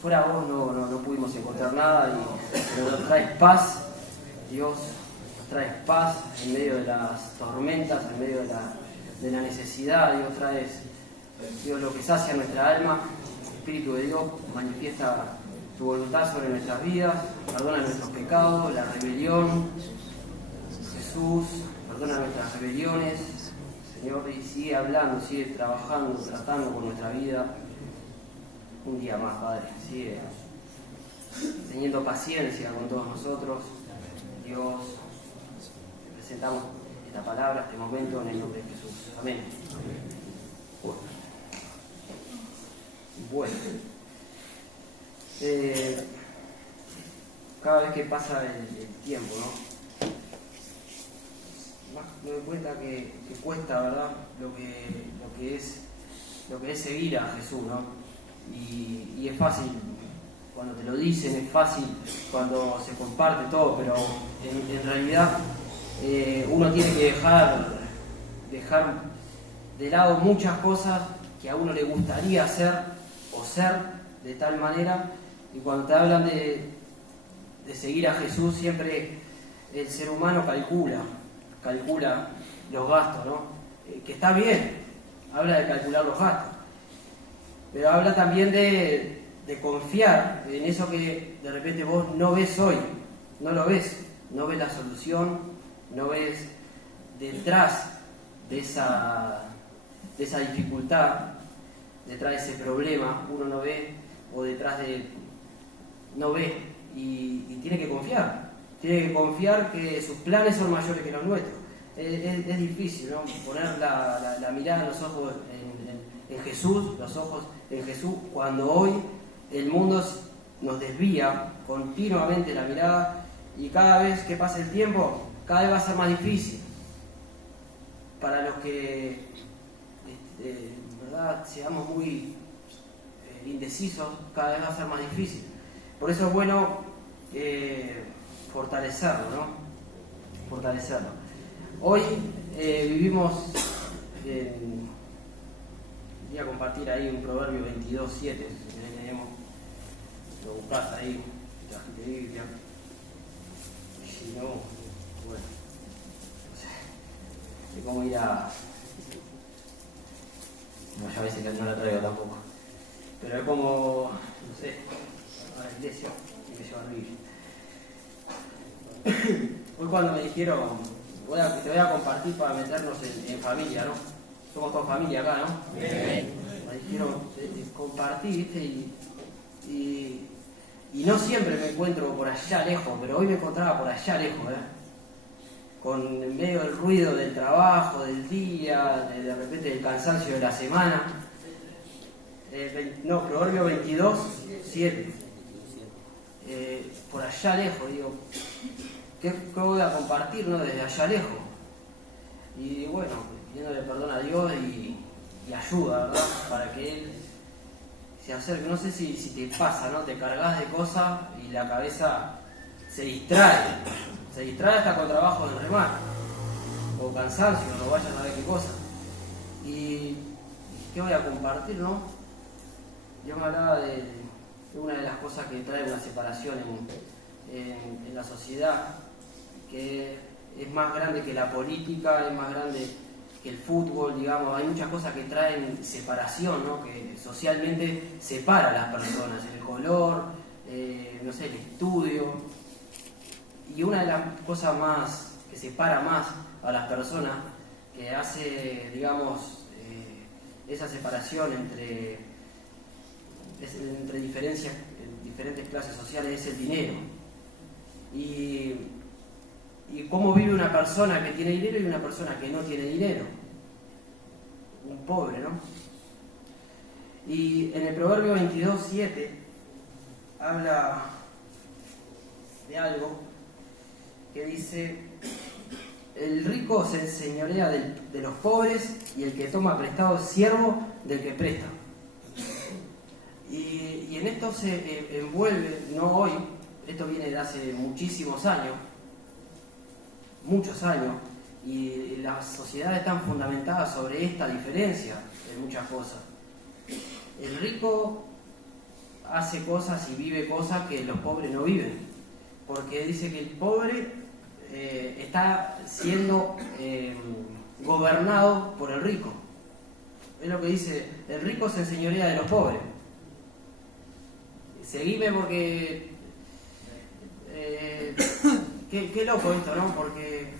fuera vos no pudimos encontrar nada, pero nos traes paz, Dios, nos traes paz en medio de las tormentas, en medio de la necesidad. Dios, traes, Dios, lo que sacia nuestra alma. El Espíritu de Dios manifiesta tu voluntad sobre nuestras vidas, perdona nuestros pecados, la rebelión. Jesús, perdona nuestras rebeliones, Señor, y sigue hablando, sigue trabajando, tratando con nuestra vida. Un día más, Padre, sigue teniendo paciencia con todos nosotros. Dios, te presentamos esta palabra, este momento, en el nombre de Jesús. Amén. Bueno, cada vez que pasa el tiempo, ¿no? Me doy cuenta que cuesta, ¿verdad? Lo que es seguir a Jesús, ¿no? Y es fácil cuando te lo dicen, es fácil cuando se comparte todo, pero en realidad uno tiene que dejar de lado muchas cosas que a uno le gustaría hacer o ser de tal manera, y cuando te hablan de seguir a Jesús, siempre el ser humano calcula los gastos, ¿no? Que está bien, habla de calcular los gastos, pero habla también de confiar en eso que de repente vos no ves hoy, no lo ves, no ves la solución, no ves detrás de esa dificultad, detrás de ese problema, uno no ve, o detrás no ve, y tiene que confiar. Tiene que confiar que sus planes son mayores que los nuestros. Es difícil, ¿no? Poner la mirada en los ojos en Jesús, los ojos en Jesús, cuando hoy el mundo nos desvía continuamente la mirada, y cada vez que pasa el tiempo, cada vez va a ser más difícil. Para los que, ¿verdad?, seamos muy indecisos, cada vez va a ser más difícil. Por eso es bueno fortalecerlo, ¿no? Fortalecerlo. Hoy vivimos, voy a compartir ahí un Proverbio 22:7, si tenemos, lo buscás ahí, la Biblia. Si no, bueno, no sé cómo ir a... No, ya a veces no la traigo tampoco. Pero es como, no sé, a la iglesia, hay que llevar Biblia. Hoy cuando me dijeron, te voy a compartir para meternos en familia, ¿no? Somos toda familia acá, ¿no? Me dijeron, compartí, ¿viste? Y no siempre me encuentro por allá lejos, pero hoy me encontraba por allá lejos, en medio del ruido del trabajo, del día, de repente del cansancio de la semana. Proverbio 22:7. Por allá lejos, digo, ¿qué voy a compartir, no? Desde allá lejos. Y bueno, pidiéndole perdón a Dios y ayuda, ¿verdad? Para que Él se acerque. No sé si te pasa, ¿no? Te cargas de cosas y la cabeza se distrae hasta con trabajo de remar, o cansancio, no vayan a ver qué cosa. Y ¿qué voy a compartir, no? Yo me hablaba de una de las cosas que trae una separación en la sociedad, que es más grande que la política, es más grande que el fútbol, digamos. Hay muchas cosas que traen separación, ¿no? Que socialmente separa a las personas, el color, no sé, el estudio. Y una de las cosas más que separa más a las personas, que hace, digamos, esa separación entre diferentes clases sociales, es el dinero. Y cómo vive una persona que tiene dinero y una persona que no tiene dinero. Un pobre, ¿no? Y en el Proverbio 22:7 habla de algo que dice: el rico se enseñorea de los pobres, y el que toma prestado es siervo del que presta. Y en esto se envuelve, no hoy, esto viene de hace muchísimos años, muchos años, y las sociedades están fundamentadas sobre esta diferencia en muchas cosas. El rico hace cosas y vive cosas que los pobres no viven. Porque dice que el pobre está siendo gobernado por el rico. Es lo que dice, el rico se enseñorea de los pobres. Seguime porque... qué loco esto, ¿no? Porque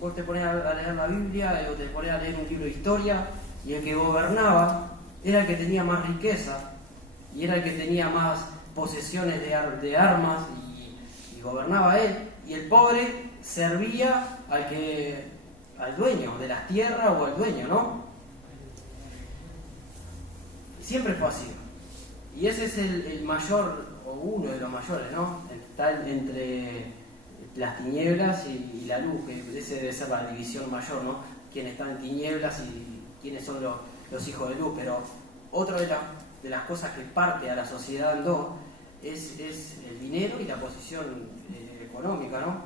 vos te pones a leer la Biblia o te pones a leer un libro de historia y el que gobernaba era el que tenía más riqueza y era el que tenía más posesiones de armas y gobernaba él, y el pobre servía al dueño de las tierras o al dueño, ¿no? Siempre fue así. Y ese es el mayor, o uno de los mayores, ¿no? Está entre las tinieblas y la luz, que ese debe ser la división mayor, ¿no? Quiénes están en tinieblas y quiénes son los hijos de luz. Pero otra de las cosas que parte a la sociedad en dos es el dinero y la posición económica, ¿no?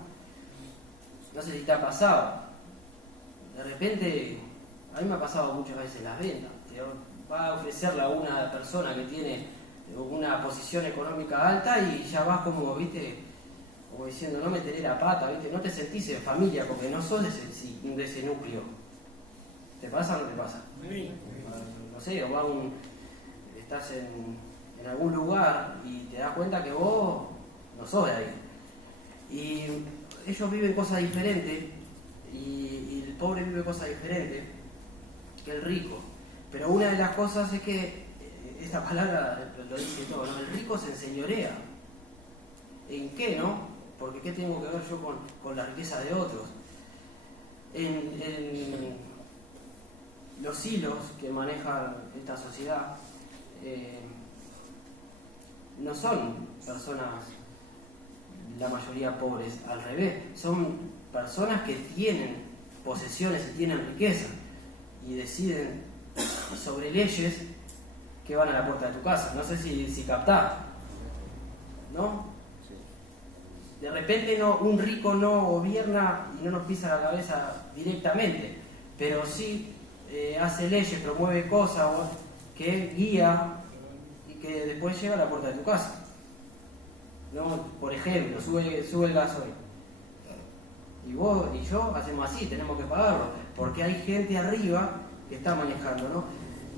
No sé si te ha pasado. De repente, a mí me ha pasado muchas veces las ventas. Va a ofrecerle a una persona que tiene una posición económica alta y ya vas como, ¿viste? Como diciendo, no meteré la pata, ¿viste? No te sentís en familia porque no sos de ese núcleo. ¿Te pasa o no te pasa? Sí. No sé, o estás en algún lugar y te das cuenta que vos no sos de ahí. Y ellos viven cosas diferentes y el pobre vive cosas diferentes que el rico. Pero una de las cosas es que esta palabra lo dice todo, ¿no? El rico se enseñorea. ¿En qué, no? Porque ¿qué tengo que ver yo con la riqueza de otros? En los hilos que maneja esta sociedad no son personas, la mayoría pobres, al revés, son personas que tienen posesiones y tienen riqueza y deciden sobre leyes que van a la puerta de tu casa. No sé si captás, ¿no? De repente un rico no gobierna y no nos pisa la cabeza directamente, pero sí hace leyes, promueve cosas que guía y que después llega a la puerta de tu casa, ¿no? Por ejemplo, sube el gasoil y vos y yo hacemos así, tenemos que pagarlo porque hay gente arriba que está manejando, ¿no?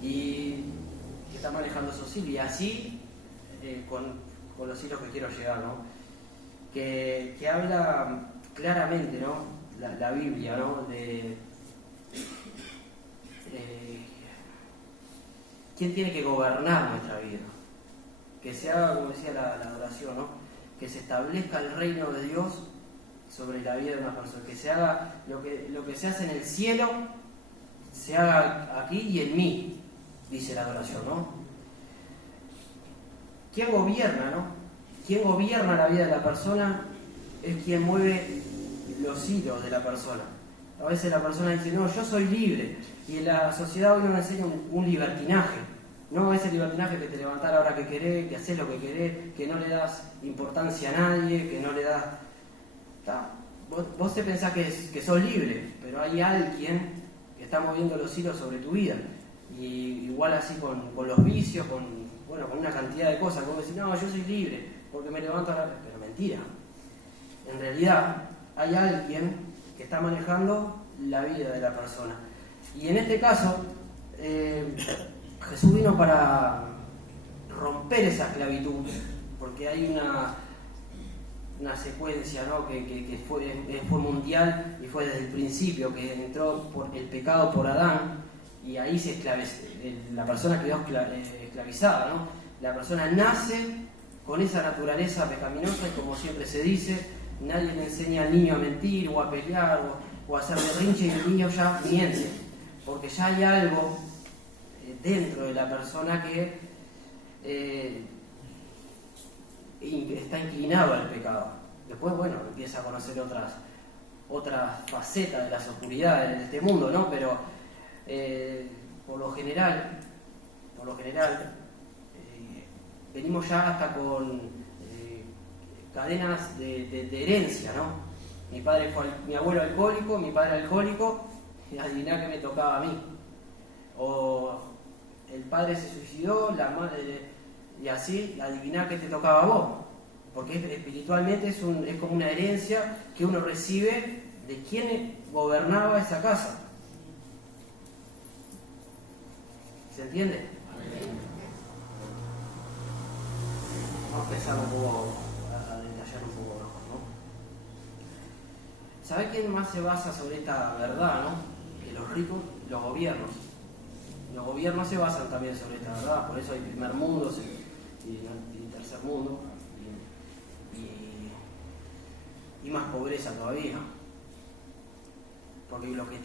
Y que está manejando esos hilos, y así con los hilos que quiero llegar, ¿no? Que habla claramente, ¿no? La Biblia, ¿no? De quién tiene que gobernar nuestra vida, que se haga, como decía la oración, ¿no? Que se establezca el reino de Dios sobre la vida de una persona, que se haga lo que se hace en el cielo, se haga aquí y en mí, dice la oración, ¿no? ¿Quién gobierna, no? Quien gobierna la vida de la persona es quien mueve los hilos de la persona. A veces la persona dice, no, yo soy libre. Y en la sociedad hoy nos enseña un libertinaje. No ese libertinaje que te levantás a la hora que querés, que haces lo que querés, que no le das importancia a nadie, que no le das... Vos te pensás que sos libre, pero hay alguien que está moviendo los hilos sobre tu vida. Y igual así con los vicios, con una cantidad de cosas. Vos decís, no, yo soy libre porque me levanto a la... Pero mentira. En realidad hay alguien que está manejando la vida de la persona. Y en este caso, Jesús vino para romper esa esclavitud, porque hay una secuencia, ¿no? que fue mundial y fue desde el principio, que entró por el pecado por Adán, y ahí la persona quedó esclavizada, ¿no? La persona nace con esa naturaleza pecaminosa y, como siempre se dice, nadie le enseña al niño a mentir o a pelear o a hacer berrinche, y el niño ya miente, porque ya hay algo dentro de la persona que está inclinado al pecado. Después, empieza a conocer otras facetas de las oscuridades de este mundo, ¿no? Pero por lo general venimos ya hasta con cadenas de herencia, ¿no? Mi abuelo alcohólico, mi padre alcohólico, y adiviná que me tocaba a mí. O el padre se suicidó, la madre, y así adivinar qué te tocaba a vos. Porque espiritualmente es como una herencia que uno recibe de quien gobernaba esa casa. ¿Se entiende? Vamos a empezar un poco a detallar un poco mejor, ¿no? ¿Sabe quién más se basa sobre esta verdad, no? Que los ricos, los gobiernos. Los gobiernos se basan también sobre esta verdad, por eso hay primer mundo y tercer mundo y más pobreza todavía. Porque los que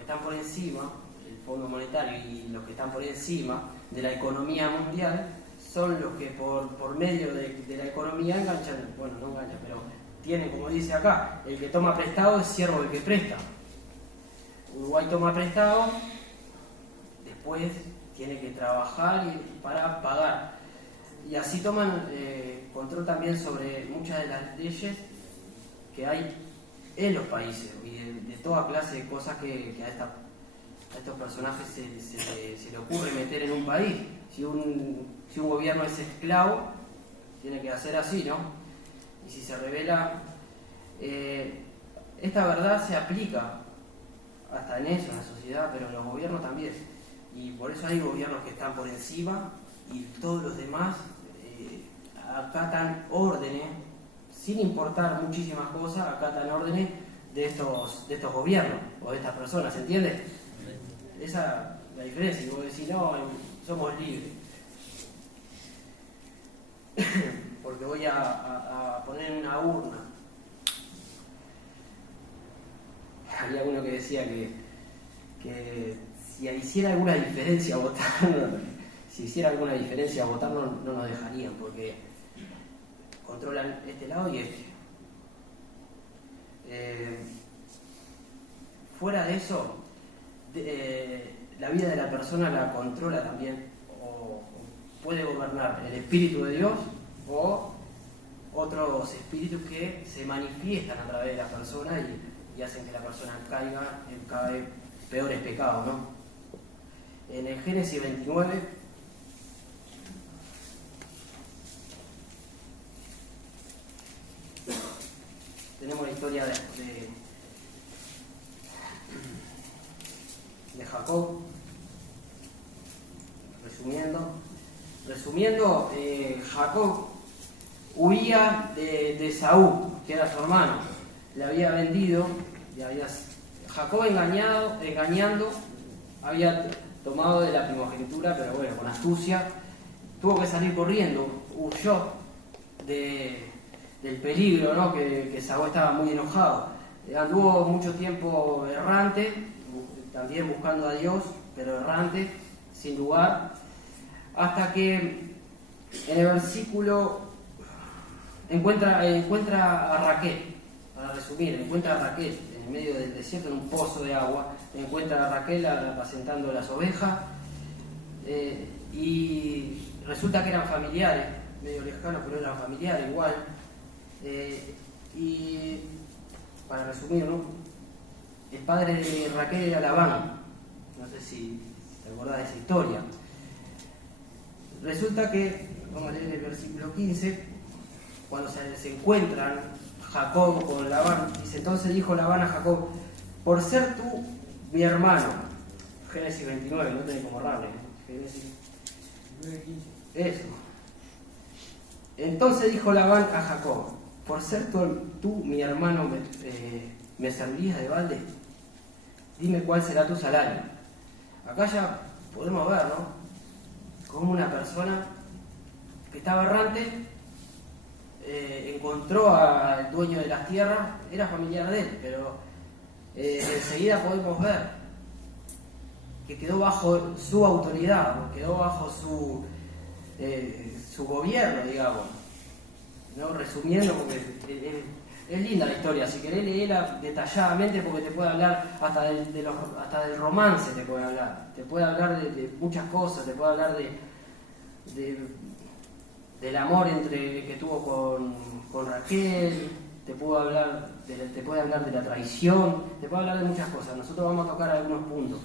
están por encima, el Fondo Monetario y los que están por encima de la economía mundial, son los que por medio de la economía enganchan, bueno, no enganchan, pero tienen, como dice acá, el que toma prestado es siervo del que presta. Uruguay toma prestado, después tiene que trabajar para pagar. Y así toman control también sobre muchas de las leyes que hay en los países y de toda clase de cosas que a estos personajes se le ocurre meter en un país. Si un gobierno es esclavo, tiene que hacer así, ¿no? Y si se revela, esta verdad se aplica hasta en eso, en la sociedad, pero en los gobiernos también. Y por eso hay gobiernos que están por encima y todos los demás acatan órdenes, sin importar muchísimas cosas, acatan órdenes de estos gobiernos o de estas personas, ¿se entiende? Esa es la diferencia. Y vos decís, no, somos libres. Porque voy a poner en una urna. Había uno que decía que si hiciera alguna diferencia votar, no nos dejarían, porque controlan este lado y este. Fuera de eso, la vida de la persona la controla también, o puede gobernar el Espíritu de Dios o otros espíritus que se manifiestan a través de la persona y hacen que la persona caiga en cada vez peores pecados, ¿no? En el Génesis 29 tenemos la historia de Jacob. Resumiendo, Jacob huía de Saúl, que era su hermano. Le había vendido, Jacob engañando, había tomado de la primogenitura, pero bueno, con astucia, tuvo que salir corriendo, huyó del peligro, ¿no? Que Saúl estaba muy enojado. Anduvo mucho tiempo errante, también buscando a Dios, pero errante, sin lugar, hasta que en el versículo encuentra a Raquel. Para resumir, encuentra a Raquel en el medio del desierto, en un pozo de agua. Encuentra a Raquel apacentando las ovejas, y resulta que eran familiares, medio lejanos, pero eran familiares igual. Y para resumir, ¿no? El padre de Raquel era Labán. No sé si te acordás de esa historia. Resulta que, vamos a leer el versículo 15, cuando se encuentran Jacob con Labán, dice: entonces dijo Labán a Jacob: por ser tú mi hermano. Génesis 29, no tenés como errarle, Génesis 9:15. Eso. Entonces dijo Labán a Jacob: por ser tú mi hermano, ¿me servirías de balde? Dime cuál será tu salario. Acá ya podemos ver, ¿no? Como una persona que estaba errante encontró al dueño de las tierras, era familiar de él, pero enseguida podemos ver que quedó bajo su autoridad, quedó bajo su gobierno, digamos, ¿no? Resumiendo, porque es linda la historia, si querés leerla detalladamente, porque te puede hablar hasta del romance, te puede hablar de muchas cosas, te puede hablar del amor que tuvo con Raquel, te puede hablar de la traición, te puede hablar de muchas cosas. Nosotros vamos a tocar algunos puntos.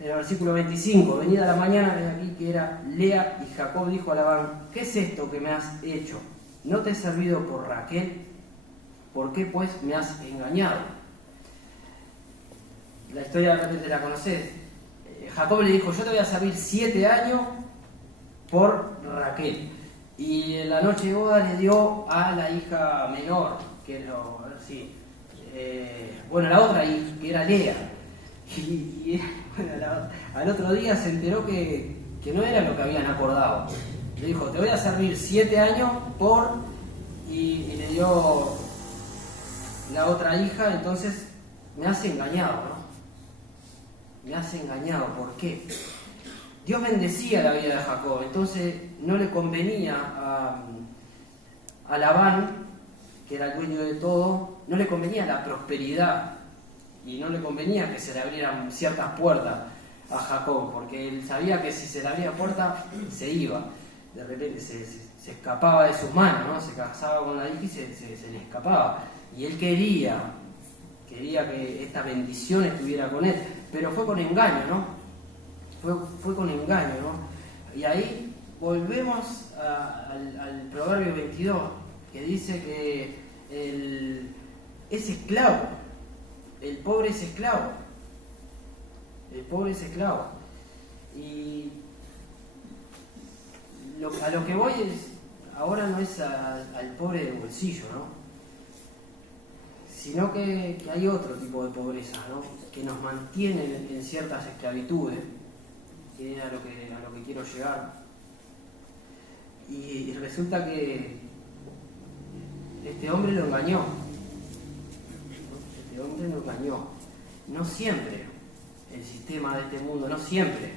En el versículo 25, venida la mañana, ven aquí que era Lea, y Jacob dijo a Labán: ¿qué es esto que me has hecho? ¿No te he servido por Raquel? ¿Por qué pues me has engañado? La historia de repente la conocés. Jacob le dijo: yo te voy a servir 7 años por Raquel. Y en la noche de boda le dio a la hija menor, que era, la otra hija, que era Lea. Y al otro día se enteró que no era lo que habían acordado. Le dijo: te voy a servir 7 años por... Y le dio la otra hija. Entonces me has engañado, ¿no? Me has engañado. ¿Por qué? Dios bendecía la vida de Jacob, entonces no le convenía a Labán, que era el dueño de todo, no le convenía la prosperidad y no le convenía que se le abrieran ciertas puertas a Jacob, porque él sabía que si se le abría puerta se iba, de repente se escapaba de sus manos, ¿no? Se casaba con la hija y se le escapaba, y él quería que esta bendición estuviera con él, pero fue con engaño, ¿no? Fue con engaño, ¿no? Y ahí volvemos al Proverbio 22, que dice que es esclavo, el pobre es esclavo, el pobre es esclavo. Y a lo que voy ahora no es al pobre de bolsillo, ¿no? Sino que hay otro tipo de pobreza, ¿no? Que nos mantiene en ciertas esclavitudes, que es a lo que quiero llegar. Y resulta que este hombre lo engañó. Este hombre lo engañó. No siempre el sistema de este mundo, no siempre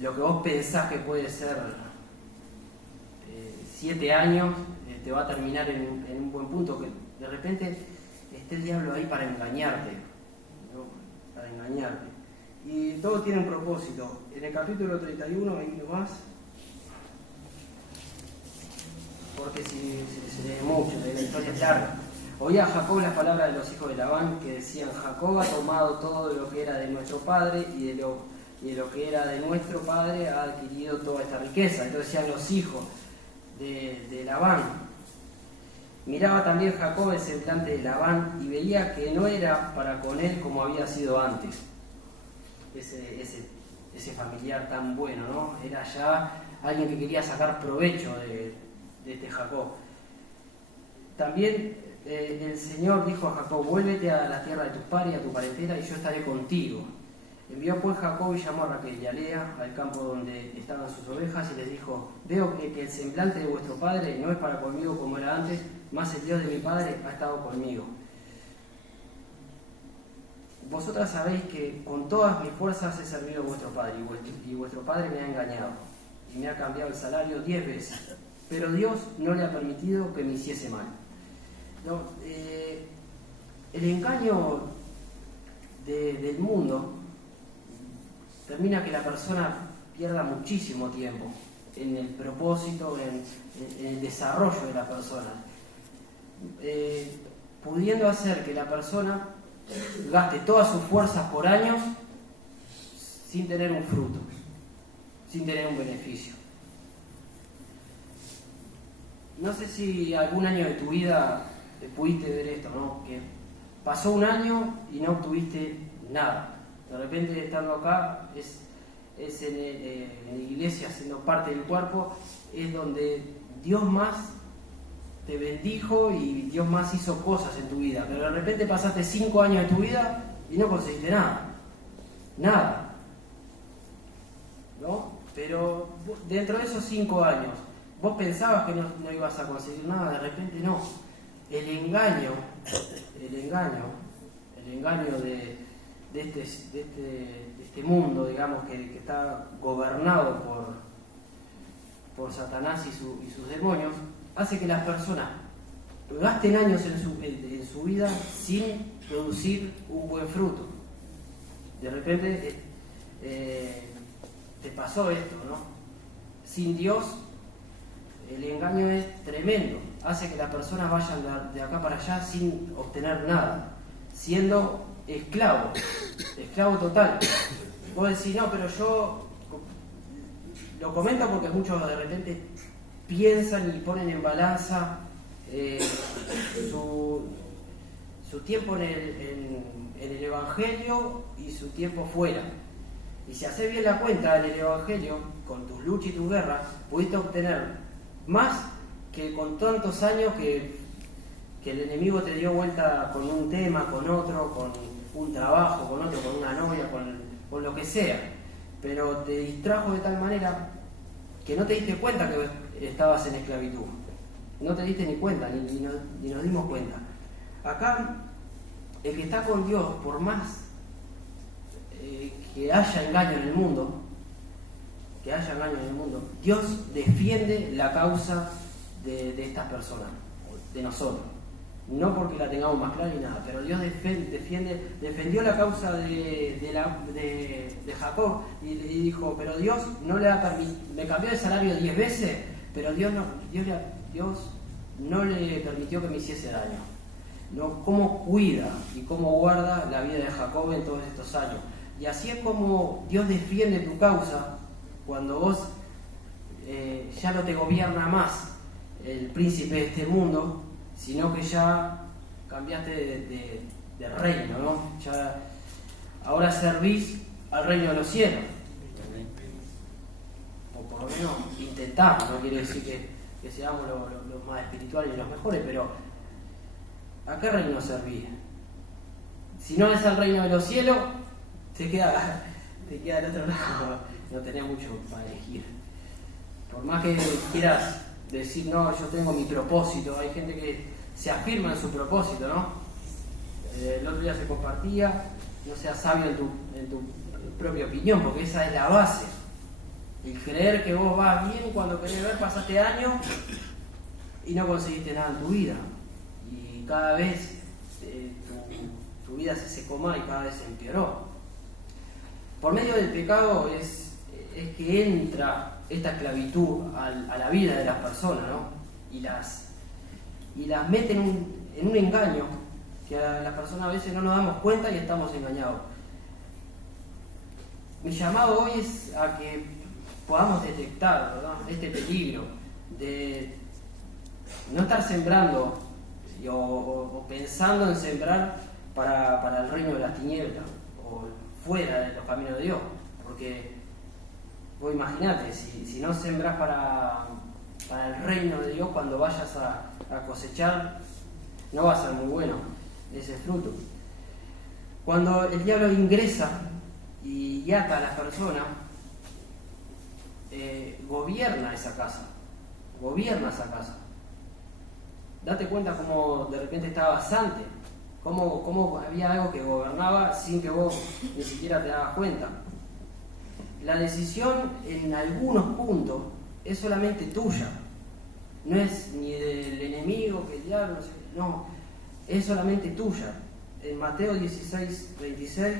lo que vos pensás que puede ser 7 años te va a terminar en un buen punto, que de repente esté el diablo ahí para engañarte, ¿no? Para engañarte. Y todo tiene un propósito. En el capítulo 31, ahí nomás, porque si se lee mucho, la historia es larga. Oía Jacob las palabras de los hijos de Labán, que decían: Jacob ha tomado todo de lo que era de nuestro padre, y de lo que era de nuestro padre ha adquirido toda esta riqueza. Entonces decían los hijos de Labán. Miraba también Jacob el semblante de Labán y veía que no era para con él como había sido antes. Ese familiar tan bueno, ¿no? Era ya alguien que quería sacar provecho de este Jacob. También el Señor dijo a Jacob: vuélvete a la tierra de tus padres, a tu parentela, y yo estaré contigo. Envió pues Jacob y llamó a Raquel y a Lea al campo donde estaban sus ovejas, y les dijo: veo que el semblante de vuestro padre no es para conmigo como era antes, mas el Dios de mi padre ha estado conmigo. Vosotras sabéis que con todas mis fuerzas he servido a vuestro padre, y vuestro padre me ha engañado, y me ha cambiado el salario 10 veces. Pero Dios no le ha permitido que me hiciese mal. No, el engaño del mundo termina que la persona pierda muchísimo tiempo en el propósito, en el desarrollo de la persona, pudiendo hacer que la persona gaste todas sus fuerzas por años sin tener un fruto, sin tener un beneficio. No sé si algún año de tu vida pudiste ver esto, ¿no? Que pasó un año y no obtuviste nada. De repente, estando acá, es en la iglesia, siendo parte del cuerpo, es donde Dios más te bendijo y Dios más hizo cosas en tu vida. Pero de repente pasaste 5 años de tu vida y no conseguiste nada. Nada. ¿No? Pero dentro de esos 5 años, vos pensabas que no ibas a conseguir nada, de repente no. El engaño de este mundo, digamos, que está gobernado por Satanás y sus demonios, hace que las personas gasten años en su vida sin producir un buen fruto. De repente te pasó esto, ¿no? Sin Dios, el engaño es tremendo. Hace que las personas vayan de acá para allá sin obtener nada, siendo esclavo total. Vos decís, no, pero yo lo comento porque muchos de repente piensan y ponen en balanza su tiempo en el Evangelio y su tiempo fuera. Y si haces bien la cuenta en el Evangelio, con tus luchas y tus guerras, pudiste obtener más que con tantos años que el enemigo te dio vuelta con un tema, con otro, con un trabajo, con otro, con una novia, con lo que sea. Pero te distrajo de tal manera que no te diste cuenta que estabas en esclavitud. No te diste ni cuenta, ni nos dimos cuenta. Acá, el que está con Dios, por más que haya engaño en el mundo, Dios defiende la causa de estas personas, de nosotros. No porque la tengamos más clara ni nada, pero Dios defendió la causa de Jacob y dijo, pero Dios no le ha permitido, me cambió de salario 10 veces, pero Dios no le permitió que me hiciese daño. No, cómo cuida y cómo guarda la vida de Jacob en todos estos años. Y así es como Dios defiende tu causa cuando vos ya no te gobierna más el príncipe de este mundo, sino que ya cambiaste de reino, ¿no? Ya ahora servís al reino de los cielos. O por lo menos intentamos, no quiere decir que seamos los más espirituales y los mejores, pero ¿a qué reino servís? Si no es al reino de los cielos, te queda del otro lado, no tenés mucho para elegir. Por más que quieras decir, no, yo tengo mi propósito, hay gente que se afirma en su propósito, ¿no? El otro día se compartía, no seas sabio en tu propia opinión, porque esa es la base. El creer que vos vas bien cuando querés ver, pasaste años y no conseguiste nada en tu vida. Y cada vez tu vida se secó más y cada vez se empeoró. Por medio del pecado es que entra esta esclavitud a la vida de las personas, ¿no? Y las mete en un engaño que a las personas a veces no nos damos cuenta y estamos engañados. Mi llamado hoy es a que podamos detectar, ¿verdad?, este peligro de no estar sembrando o pensando en sembrar para el reino de las tinieblas o fuera de los caminos de Dios, porque vos imaginate, si no sembrás para el reino de Dios, cuando vayas a cosechar no va a ser muy bueno ese fruto. Cuando el diablo ingresa y ata a las personas, gobierna esa casa. Date cuenta cómo de repente estabas antes, cómo había algo que gobernaba sin que vos ni siquiera te dabas cuenta. La decisión en algunos puntos es solamente tuya, no es ni del enemigo, que el diablo, no, es solamente tuya. En Mateo 16, 26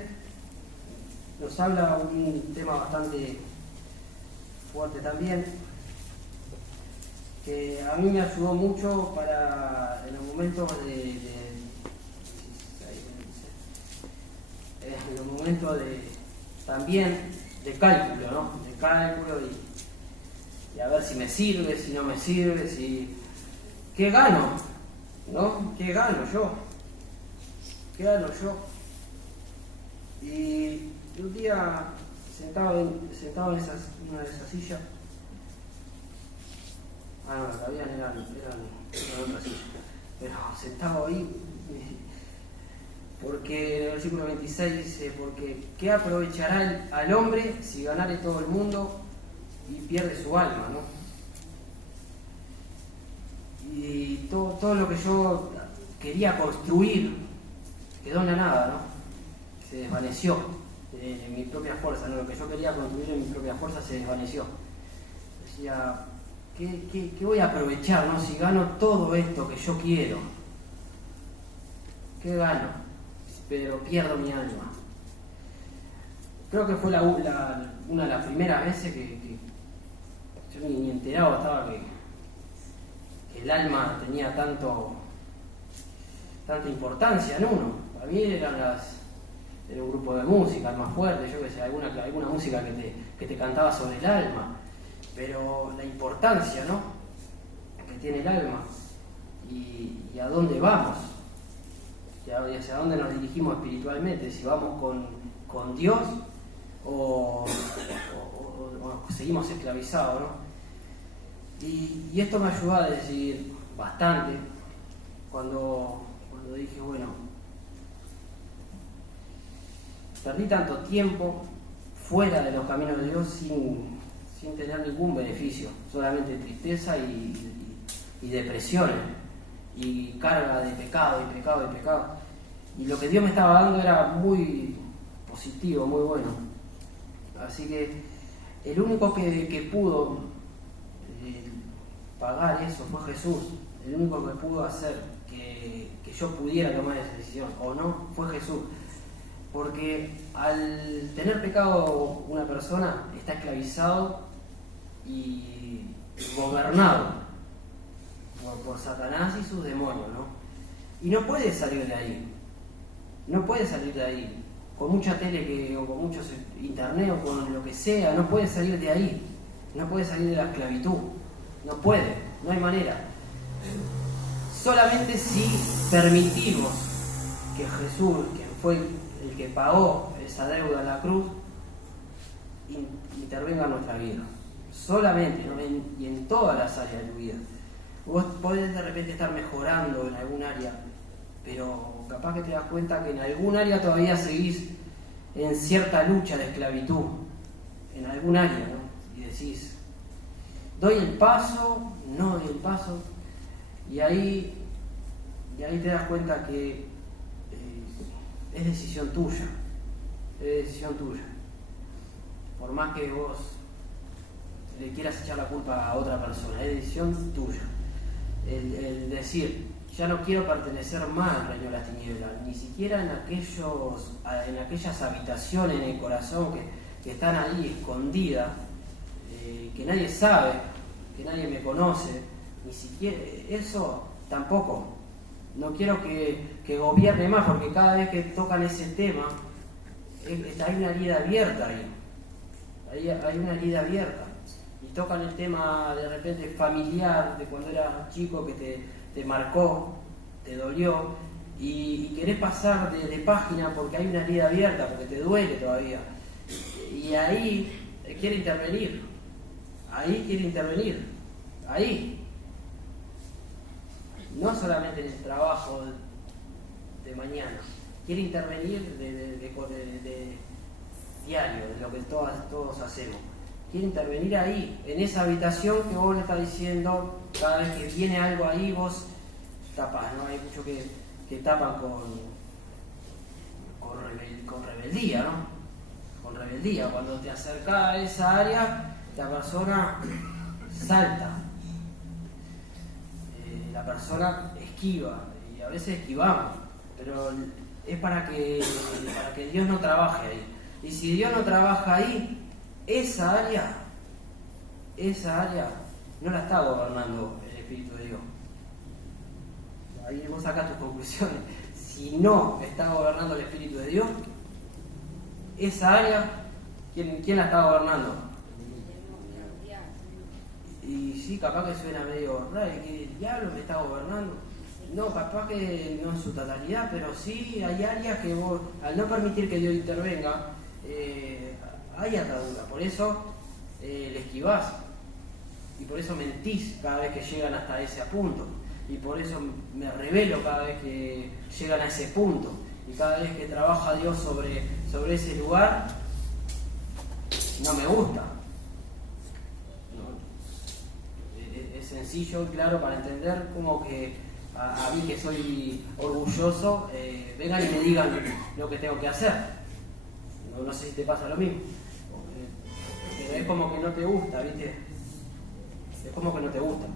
nos habla un tema bastante fuerte también, que a mí me ayudó mucho para en los momentos también de cálculo, ¿no? De cálculo y a ver si me sirve, si no me sirve, ¿qué gano? ¿No? ¿Qué gano yo? Y un día sentado en una de esas sillas, no, la habían era en otra silla, pero sentado ahí, porque en el versículo 26 dice, porque ¿qué aprovechará al hombre si ganare todo el mundo y pierde su alma, ¿no? Y todo lo que yo quería construir quedó en la nada, ¿no? Se desvaneció en mi propia fuerza, ¿no? Lo que yo quería construir en mi propia fuerza se desvaneció. Decía, ¿qué voy a aprovechar, ¿no? Si gano todo esto que yo quiero, ¿qué gano? Pero pierdo mi alma. Creo que fue una de las primeras veces que yo ni enterado estaba que el alma tenía tanta importancia en uno. A mí eran en un grupo de música, el más fuerte, yo que sé, alguna música que te cantaba sobre el alma, pero la importancia, ¿no?, que tiene el alma y a dónde vamos, y hacia dónde nos dirigimos espiritualmente, si vamos con Dios o seguimos esclavizados, ¿no? Y esto me ayudó a decidir bastante cuando dije, bueno, perdí tanto tiempo fuera de los caminos de Dios sin tener ningún beneficio, solamente tristeza y depresiones y carga de pecado y pecado y pecado. Y lo que Dios me estaba dando era muy positivo, muy bueno. Así que el único que pudo pagar eso fue Jesús. El único que pudo hacer que yo pudiera tomar esa decisión o no fue Jesús. Porque al tener pecado una persona está esclavizado y gobernado por Satanás y sus demonios, ¿no? Y no puede salir de ahí. No puede salir de ahí. Con mucha tele o con mucho internet o con lo que sea, no puede salir de ahí. No puede salir de la esclavitud. No puede, no hay manera. Solamente si permitimos que Jesús, que fue el que pagó esa deuda en la cruz, intervenga en nuestra vida. Solamente, ¿no? Y en todas las áreas de tu vida. Vos podés de repente estar mejorando en algún área, pero capaz que te das cuenta que en algún área todavía seguís en cierta lucha de esclavitud, en algún área, ¿no? Y decís, ¿doy el paso? ¿No doy el paso? Y ahí te das cuenta que es decisión tuya, es decisión tuya. Por más que vos le quieras echar la culpa a otra persona, es decisión tuya. El decir, ya no quiero pertenecer más al reino de las tinieblas, ni siquiera en aquellas habitaciones en el corazón que están ahí escondidas, que nadie sabe, que nadie me conoce, ni siquiera eso tampoco. No quiero que gobierne más, porque cada vez que tocan ese tema hay una herida abierta ahí. Hay una herida abierta. Y tocan el tema de repente familiar, de cuando eras chico, que te marcó, te dolió, y querés pasar de página porque hay una herida abierta, porque te duele todavía. Y ahí quiere intervenir. Ahí. No solamente en el trabajo de mañana, quiere intervenir de diario, de lo que todos hacemos. Quiere intervenir ahí, en esa habitación que vos le estás diciendo, cada vez que viene algo ahí, vos tapás, ¿no? Hay muchos que tapan con rebeldía, ¿no? Con rebeldía. Cuando te acercás a esa área, la persona salta. La persona esquiva, y a veces esquivamos, pero es para que Dios no trabaje ahí. Y si Dios no trabaja ahí, esa área no la está gobernando el Espíritu de Dios. Ahí vos sacás tus conclusiones. Si no está gobernando el Espíritu de Dios, esa área, ¿quién la está gobernando? Y sí, capaz que suena medio raro, que el diablo me está gobernando. No, capaz que no en su totalidad, pero sí hay áreas que vos, al no permitir que Dios intervenga, hay atadura. Por eso le esquivás. Y por eso mentís cada vez que llegan hasta ese punto. Y por eso me rebelo cada vez que llegan a ese punto. Y cada vez que trabaja Dios sobre ese lugar, no me gusta. Sencillo y claro para entender, como que a mí que soy orgulloso, vengan y me digan lo que tengo que hacer. No sé si te pasa lo mismo, pero es como que no te gusta, ¿viste? Es como que no te gusta,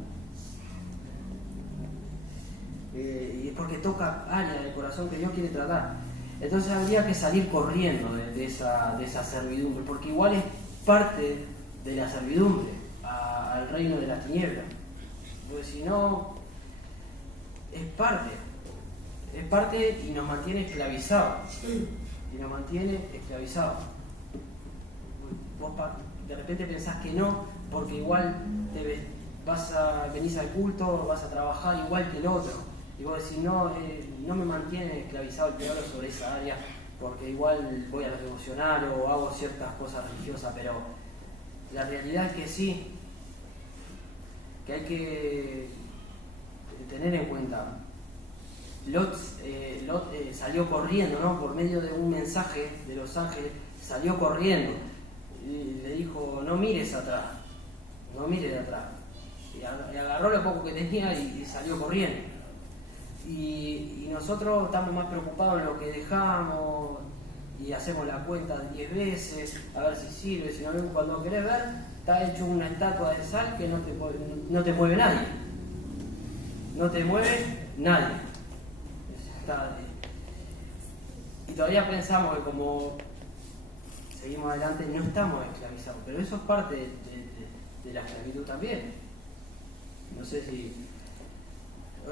y es porque toca área del corazón que Dios quiere tratar. Entonces habría que salir corriendo de esa servidumbre, porque igual es parte de la servidumbre al reino de las tinieblas. Porque si no, es parte y nos mantiene esclavizados. y nos mantiene esclavizados. Vos de repente pensás que no, porque igual venís al culto, vas a trabajar igual que el otro. Y vos decís, no me mantiene esclavizado el teólogo sobre esa área, porque igual voy a los devocionales o hago ciertas cosas religiosas, pero la realidad es que sí, que hay que tener en cuenta. Lot salió corriendo, ¿no? Por medio de un mensaje de los ángeles, salió corriendo y le dijo, no mires atrás, no mires de atrás. Y agarró lo poco que tenía y salió corriendo. Y nosotros estamos más preocupados en lo que dejamos y hacemos la cuenta 10 veces, a ver si sirve, si no. Cuando querés ver, está hecho una estatua de sal que no te mueve nadie. No te mueve nadie. Y todavía pensamos que como seguimos adelante no estamos esclavizados, pero eso es parte de la esclavitud también. No sé si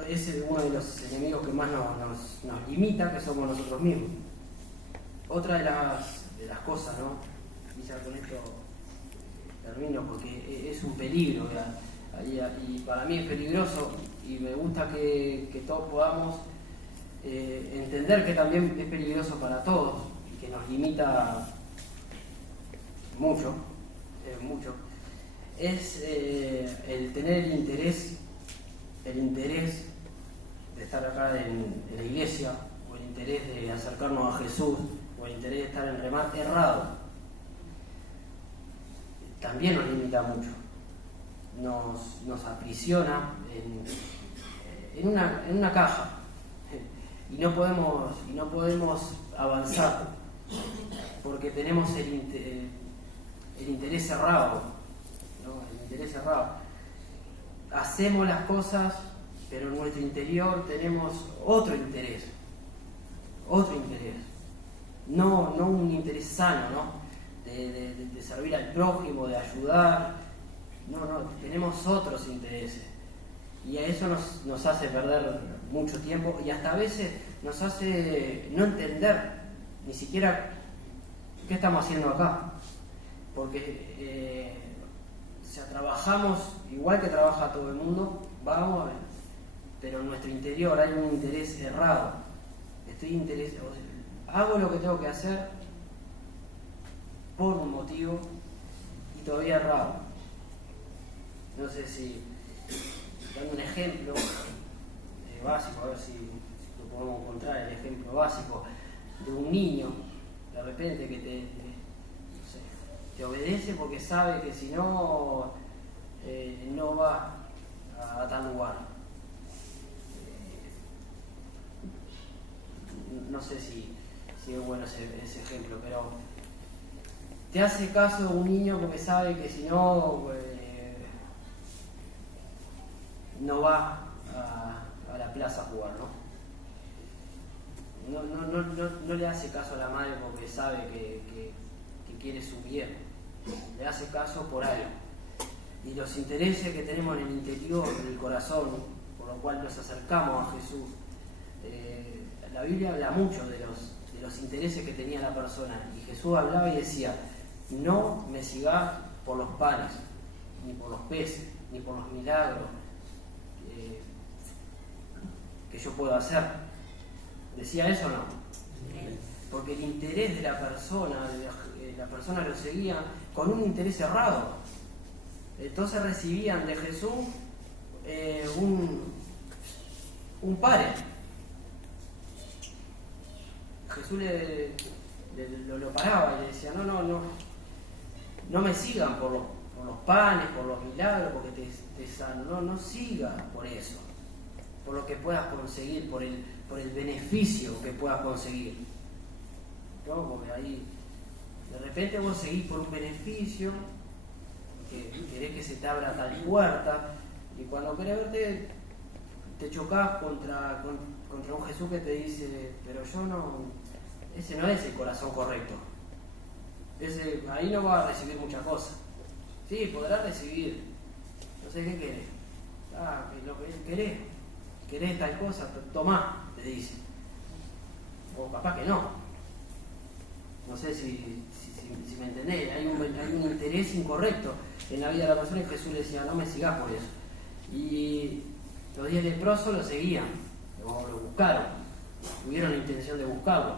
ese es uno de los enemigos que más nos limita, que somos nosotros mismos. Otra de las cosas, ¿no? Y ya con esto termino, porque es un peligro, y para mí es peligroso, y me gusta que todos podamos entender que también es peligroso para todos, y que nos limita mucho, es el tener el interés de estar acá en la iglesia, o el interés de acercarnos a Jesús, o el interés de estar en remar errado. También nos limita mucho, nos aprisiona en una caja, y no podemos avanzar porque tenemos el interés cerrado, ¿no? El interés cerrado. Hacemos las cosas, pero en nuestro interior tenemos otro interés, no un interés sano, ¿no? De servir al prójimo, de ayudar, no, tenemos otros intereses, y a eso nos hace perder mucho tiempo, y hasta a veces nos hace no entender ni siquiera qué estamos haciendo acá, porque trabajamos igual que trabaja todo el mundo, vamos, pero en nuestro interior hay un interés errado. Hago lo que tengo que hacer por un motivo y todavía errado. No sé si, dando un ejemplo básico, a ver si lo podemos encontrar, el ejemplo básico de un niño, de repente que te obedece porque sabe que si no, no va a tal lugar. No sé si es bueno ese ejemplo, pero te hace caso un niño porque sabe que si no, no va a la plaza a jugar, ¿no? No le hace caso a la madre porque sabe que quiere su bien. Le hace caso por algo. Y los intereses que tenemos en el interior del corazón, por lo cual nos acercamos a Jesús, la Biblia habla mucho de los intereses que tenía la persona. Y Jesús hablaba y decía, no me sigas por los panes, ni por los peces, ni por los milagros que yo puedo hacer. ¿Decía eso o no? Porque el interés de la persona lo seguía con un interés errado. Entonces recibían de Jesús un pare. Jesús lo paraba y le decía, no me sigan por los panes, por los milagros, porque te sano, no sigas por eso, por lo que puedas conseguir, por el beneficio que puedas conseguir, ¿no? Porque ahí de repente vos seguís por un beneficio, que querés que se te abra tal puerta, y cuando querés verte te chocás contra un Jesús que te dice, pero ese no es el corazón correcto, ahí no va a recibir muchas cosas. Sí, podrás recibir, no sé qué querés, lo que querés tal cosa, tomá, te dice, o capaz que no. No sé si me entendés, hay un interés incorrecto en la vida de la persona, y Jesús le decía, no me sigas por eso. Y los 10 leprosos lo seguían, lo buscaron, tuvieron la intención de buscarlo.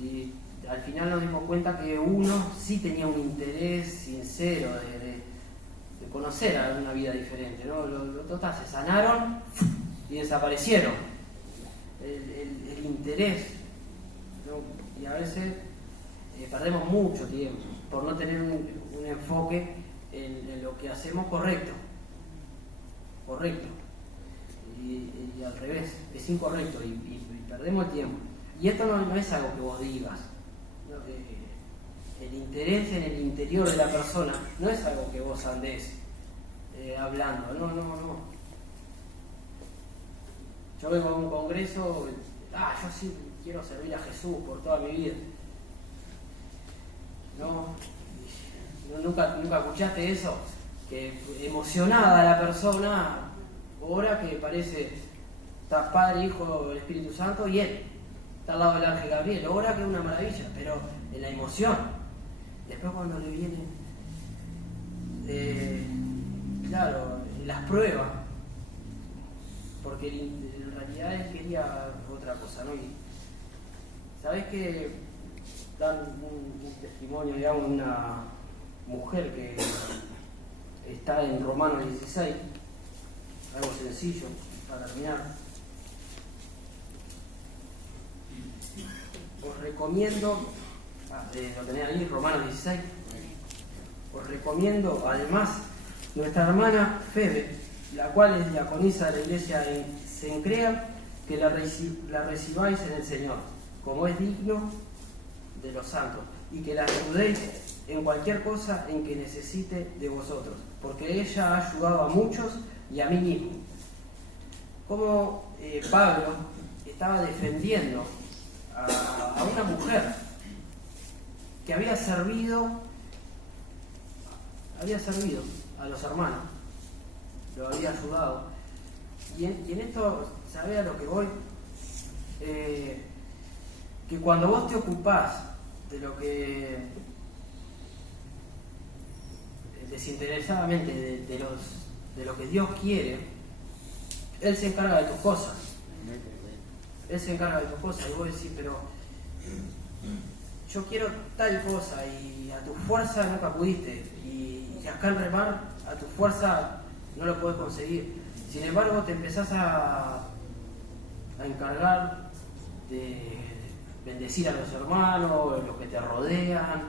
Y al final nos dimos cuenta que uno sí tenía un interés sincero de conocer a una vida diferente, ¿no? Los otros se sanaron y desaparecieron. El interés, ¿no? Y a veces perdemos mucho tiempo por no tener un enfoque en lo que hacemos correcto. Y al revés, es incorrecto y perdemos el tiempo. Y esto no es algo que vos digas, ¿no? El interés en el interior de la persona no es algo que vos andés hablando, no. Yo vengo a un congreso, yo sí quiero servir a Jesús por toda mi vida. ¿Nunca escuchaste eso? Que emocionada la persona, ora que parece, está Padre, Hijo, el Espíritu Santo y Él. Está al lado del ángel Gabriel, ora que es una maravilla, pero en la emoción. Después cuando le vienen, las pruebas, porque en realidad él quería otra cosa, ¿no? Y sabés que dan un testimonio, digamos, una mujer que está en Romanos 16, algo sencillo para terminar. Os recomiendo, lo tenés ahí, Romanos 16. Os recomiendo además nuestra hermana Febe, la cual es diaconisa de la iglesia en Cencrea, que la recibáis en el Señor, como es digno de los santos, y que la ayudéis en cualquier cosa en que necesite de vosotros, porque ella ha ayudado a muchos y a mí mismo. Como Pablo estaba defendiendo a una mujer que había servido a los hermanos, lo había ayudado, y en esto, ¿sabés a lo que voy? Que cuando vos te ocupás de lo que desinteresadamente de lo que Dios quiere, Él se encarga de tus cosas. Él se encarga de tus cosas, y vos decís, pero yo quiero tal cosa y a tu fuerza nunca pudiste, y acá en remar a tu fuerza no lo podés conseguir. Sin embargo, te empezás a encargar de bendecir a los hermanos, los que te rodean,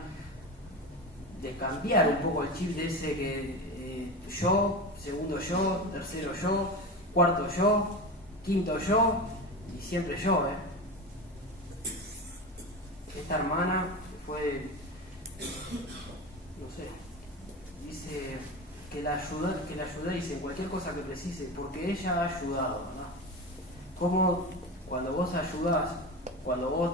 de cambiar un poco el chip de ese que yo, segundo yo, tercero yo, cuarto yo, quinto yo y siempre yo. Esta hermana fue, no sé, dice que la ayudéis en cualquier cosa que precise, porque ella ha ayudado, ¿verdad? Como cuando vos ayudás, cuando vos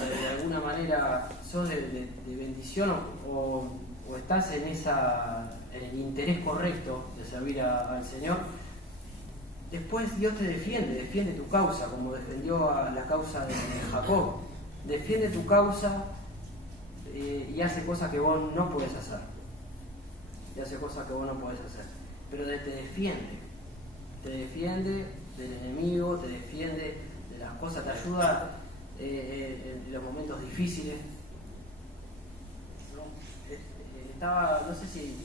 de alguna manera sos de bendición o estás en el interés correcto de servir al Señor, después Dios te defiende tu causa, como defendió a la causa de Jacob. Defiende tu causa y hace cosas que vos no podés hacer. Pero te defiende del enemigo, te defiende de las cosas, te ayuda en los momentos difíciles. No sé si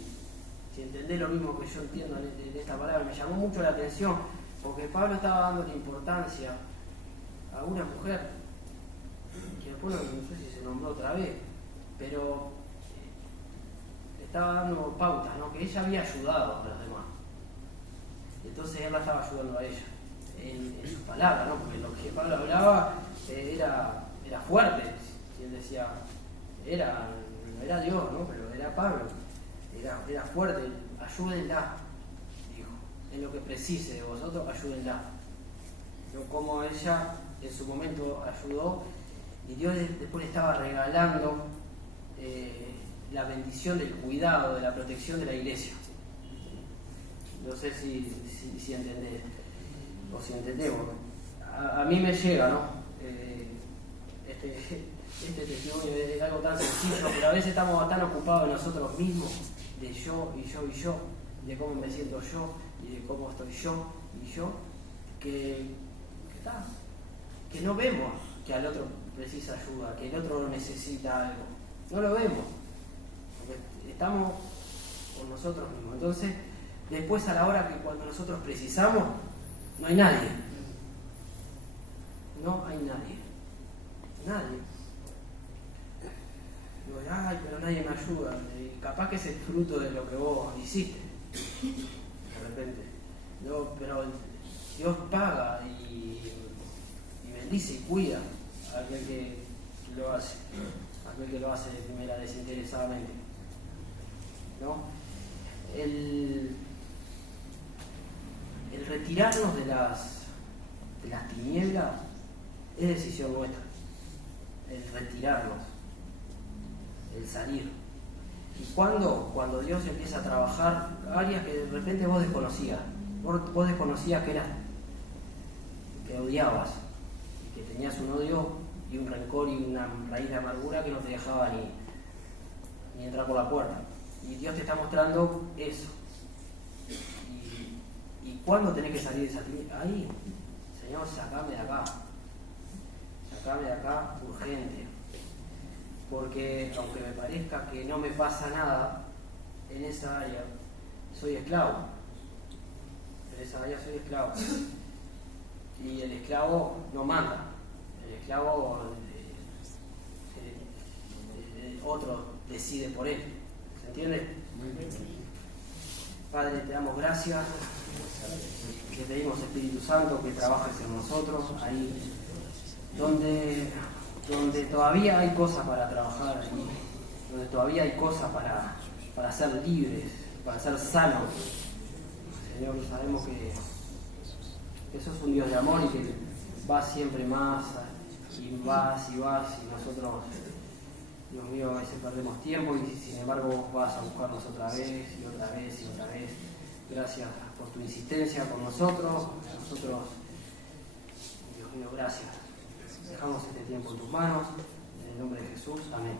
entendés lo mismo que yo entiendo en esta palabra. Me llamó mucho la atención porque Pablo estaba dando la importancia a una mujer que después no sé si se nombró otra vez, pero estaba dando pautas, ¿no? Que ella había ayudado a los demás. Entonces él la estaba ayudando a ella en sus palabras, ¿no? Porque lo que Pablo hablaba era fuerte. Si él decía, no era Dios, ¿no? Pero era Pablo, era fuerte. Ayúdenla, dijo, en lo que precise de vosotros, ayúdenla. ¿No? Como ella en su momento ayudó, y Dios después le estaba regalando la bendición del cuidado, de la protección de la iglesia. No sé si entendés, o si entendemos. A mí me llega, ¿no? este testimonio es algo tan sencillo, pero a veces estamos tan ocupados en nosotros mismos, de yo, y yo, y yo, de cómo me siento yo, y de cómo estoy yo, y yo, que no vemos que al otro precisa ayuda, que el otro necesita algo. No lo vemos, porque estamos con nosotros mismos. Entonces, después a la hora que cuando nosotros precisamos, no hay nadie. No hay nadie. Nadie. Digo, ay, pero nadie me ayuda. Y capaz que es el fruto de lo que vos hiciste. De repente. No, pero Dios paga y bendice y cuida a aquel que lo hace. A aquel que lo hace de primera desinteresadamente. ¿No? El retirarnos de las tinieblas es decisión nuestra. El retirarnos, el salir. ¿Y cuando Dios empieza a trabajar áreas que de repente vos desconocías? Vos desconocías que odiabas, que tenías un odio y un rencor y una raíz de amargura que no te dejaba ni entrar por la puerta. Y Dios te está mostrando eso. ¿Y cuándo tenés que salir de esa tiniebla? Ahí, Señor, sacame de acá. Sacame de acá urgente. Porque aunque me parezca que no me pasa nada en esa área, soy esclavo. En esa área soy esclavo. Y el esclavo no manda. El esclavo, otro decide por él. ¿Se entiende? Padre, te damos gracias. Te pedimos, Espíritu Santo, que trabajes en nosotros, ahí donde todavía hay cosas para trabajar, donde todavía hay cosas para ser libres, para ser sanos. Señor, sabemos que sos un Dios de amor y que vas siempre más, y vas, y nosotros, Dios mío, a veces perdemos tiempo y sin embargo vos vas a buscarnos otra vez y otra vez y otra vez. Gracias por tu insistencia con nosotros, Dios mío, gracias. Dejamos este tiempo en tus manos, en el nombre de Jesús, amén.